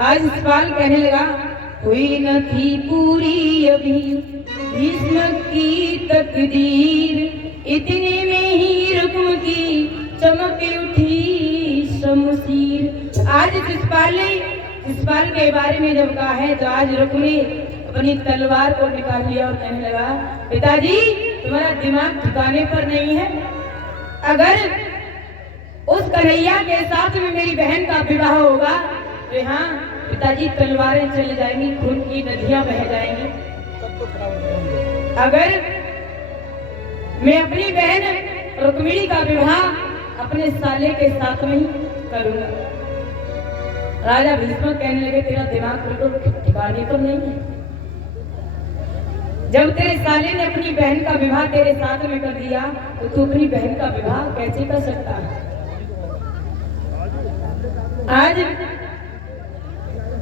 आज सवाल कहने लगा, हुई न थी पूरी अभी भीष्म की तकदीर, इतने में ही रुक्म की चमक उठी शमशीर। आज शिशुपाल के बारे में जब कहा है तो आज रुक्म ने अपनी तलवार को निकाल लिया और कहने लगा, पिताजी तुम्हारा दिमाग ठिकाने पर नहीं है। अगर उस कन्हैया के साथ में मेरी बहन का विवाह होगा तो हाँ पिताजी तलवारें चली जाएंगी, खून की नदियां बह जाएंगी। अगर मैं अपनी बहन रुक्मिणी का विवाह अपने साले के साथ में ही करूंगा। राजा भीष्म कहने लगे, तेरा दिमाग बिल्कुल ठिकाने पर नहीं है। जब तेरे साले ने अपनी बहन का विवाह तेरे साथ में कर दिया तो तू अपनी बहन का विवाह कैसे कर सकता है? आज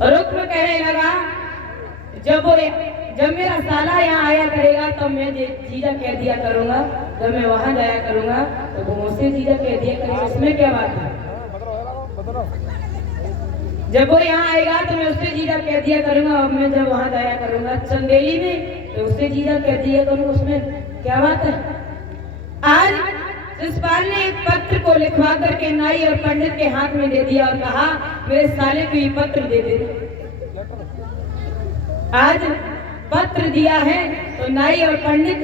रुक्म कहने लगा, जब मेरा साला यहाँ आया करेगा तब मैं जीजा कह दिया करूंगा, जब मैं वहां जाया करूंगा तो वो मुझसे जीजा कह दिया करेगा, इसमें क्या बात है? जब वो यहाँ आएगा तो मैं उससे जीजा कह दिया करूंगा और मैं जब वहां जाया करूंगा चंदेली में तो उससे जीजा कह दिया करूंगा, उसमें क्या बात है? आज शिशुपाल ने एक पत्र को लिखवा करके नाई और पंडित के हाथ में दे दिया और कहा, मेरे साले को ये पत्र दे दे। आज पत्र दिया है तो नाई और पंडित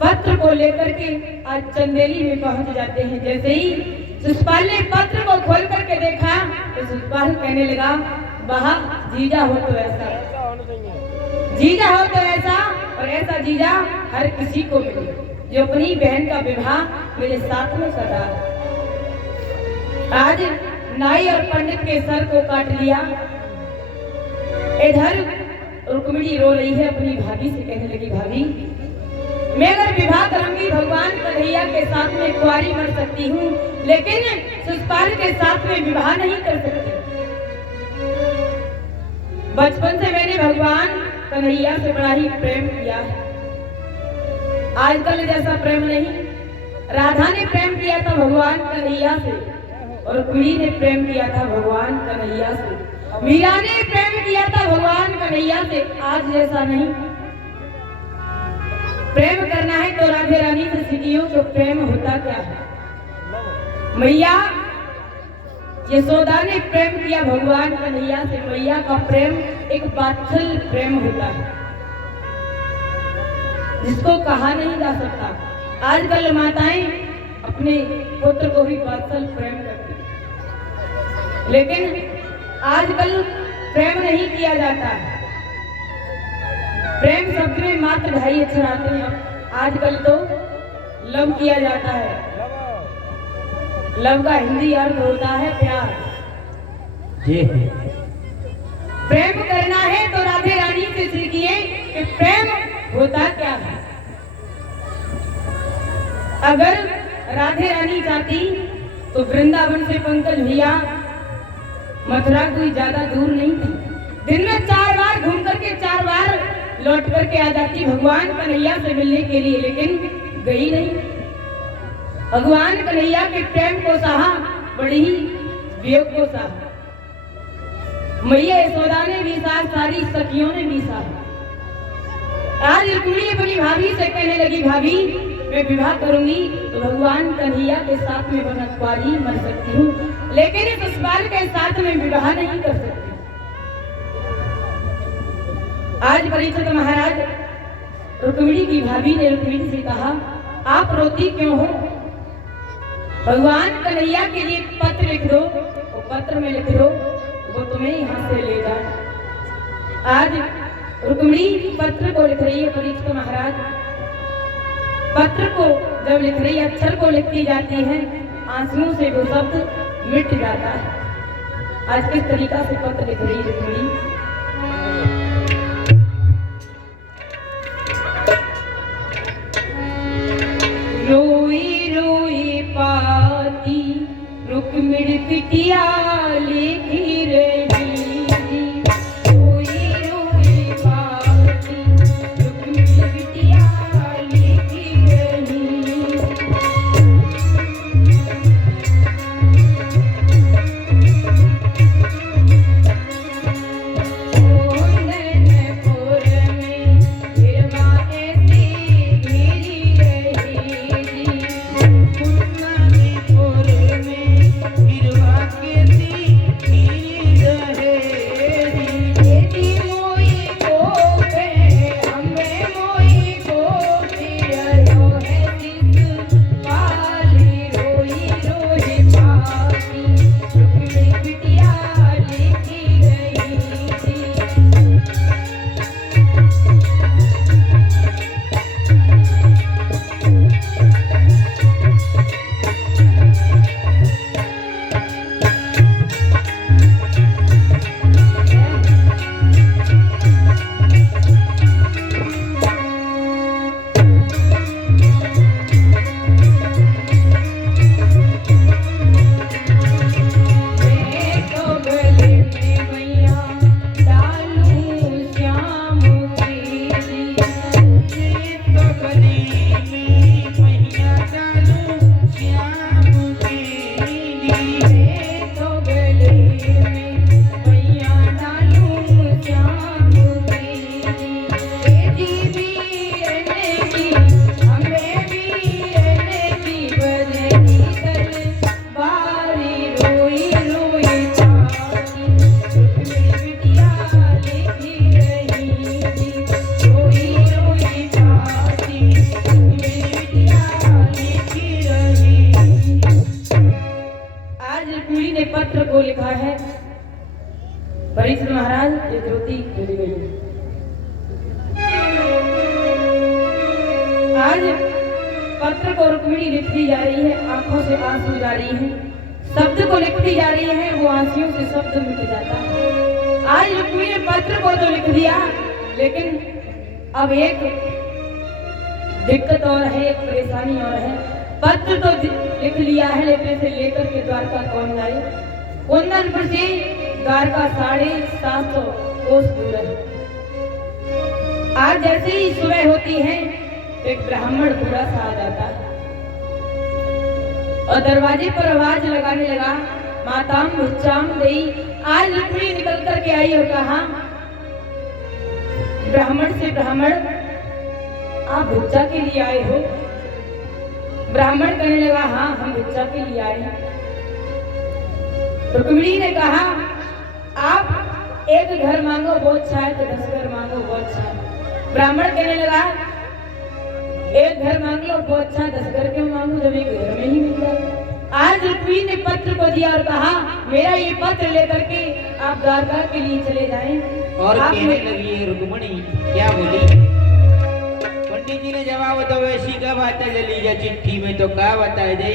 पत्र को लेकर के आज चंदेली में पहुंच जाते हैं। जैसे ही शिशुपाल ने पत्र को खोल करके देखा तो शिशुपाल कहने लगा, वाह जीजा हो तो ऐसा, जीजा हो तो ऐसा, और ऐसा जीजा हर किसी को मिले जो अपनी बहन का विवाह मेरे साथ में कर रहा है। आज नाई और पंडित के सर को काट लिया। इधर रुक्मिणी रो रही है, अपनी भाभी से कहने लगी, भाभी मैं अगर विवाह करूंगी भगवान कन्हैया के साथ में कुंवारी मर सकती हूँ, लेकिन शिशुपाल के साथ में विवाह नहीं कर सकती। बचपन से मैंने भगवान कन्हैया से बड़ा ही प्रेम किया है। आजकल जैसा प्रेम नहीं। राधा ने प्रेम किया था भगवान कन्हैया से और रुक्मिणी ने प्रेम किया था भगवान कन्हैया से। मीरा ने प्रेम किया था भगवान कन्हैया से। आज जैसा नहीं। प्रेम करना है तो राधे रानी से सीखियो तो प्रेम होता क्या है। मैया यशोदा ने प्रेम किया भगवान कन्हैया से। मैया का प्रेम एक वात्सल्य प्रेम होता है जिसको कहा नहीं जा सकता। आजकल माताएं अपने पुत्र को भी वात्सल्य प्रेम करती हैं, लेकिन आजकल प्रेम नहीं किया जाता है। प्रेम शब्द में मात्र 2.5 अक्षर आते हैं। आजकल तो लव किया जाता है। लव का हिंदी अर्थ होता है प्यार। प्रेम करना है तो राधे रानी से सीखिए कि प्रेम होता क्या है। अगर राधे रानी चाहती तो वृंदावन से पंकज भैया मथुरा कोई ज्यादा दूर नहीं थी। दिन में 4 बार घूम करके 4 बार लौट करके आ जाती भगवान कन्हैया से मिलने के लिए, लेकिन गई नहीं। भगवान कन्हैया के प्रेम को सहा, बड़ी ही वियोग को सहा। मैया यशोदा ने भी सहा, सारी सखियों ने भी सहा। आज रुक्मिणी अपनी भाभी से कहने लगी, भाभी मैं विवाह करूंगी तो भगवान कन्हैया के साथ में बनकवारी मर सकती हूँ, लेकिन इस शिशुपाल के साथ में विवाह नहीं कर सकती। आज परीक्षित महाराज रुक्मिणी की भाभी ने रुक्मिणी से कहा, आप रोती क्यों हो? भगवान कन्हैया के लिए पत्र लिख दो, वो पत्र में लिख दो, वो तुम्हें यहाँ से ले जाए। आज रुक्मिणी पत्र को लिख रही है। परीक्षित महाराज पत्र को जब लिख रही है, अक्षर को लिखती जाती है, आंसुओं से वो शब्द मिट जाता है। आज किस तरीका से पत्र लिख रही है रुक्मिणी? रोई रोई पाती रुक्मिणी पिटिया लिखी रही, रोई रोई पाती रुक्मिणी पिटिया लिखी रही। परीक्षित महाराज ये ज्योति जली गई है। आज पत्र को रुक्मिणी लिखती जा रही है, आंखों से आंसू जा रही है, शब्द को लिखती जा रही है, वो आंसुओं से शब्द मिट जाता है। आज रुक्मिणी ने पत्र को तो लिख दिया, लेकिन अब एक दिक्कत और है, एक परेशानी और है। पत्र तो लिख लिया है, लेकिन इसे लेकर के द्वारका कौन लाए? कुंदनपुर से द्वारका 750 कोस दूर है। आज जैसे ही सुबह होती है, एक ब्राह्मण बूढ़ा सा आ जाता है और दरवाजे पर आवाज लगाने लगा, माताम भिक्षाम देई। आज रुक्मिणी निकल करके आई और कहा ब्राह्मण से, ब्राह्मण आप भिक्षा के लिए आए हो? ब्राह्मण कहने लगा, हाँ हम भिक्षा के लिए आए हैं। रुक्मिणी ने कहा, आप एक घर मांगो वो अच्छा है, तो 10 घर मांगो वो अच्छा है। ब्राह्मण कहने लगा, एक घर मांग लो वो अच्छा, 10 घर क्यों मांगू जब एक घर में ही मिल जाए। आज रुक्मिणी ने पत्र को दिया और कहा, मेरा ये पत्र लेकर के आप द्वारका के लिए चले जाएं। और कहने लगी है रुक्मिणी, क्या बोली? पंडित जी ने जवाब तो वैसी का बात है, जली जा चिट्ठी में तो क्या बता दी?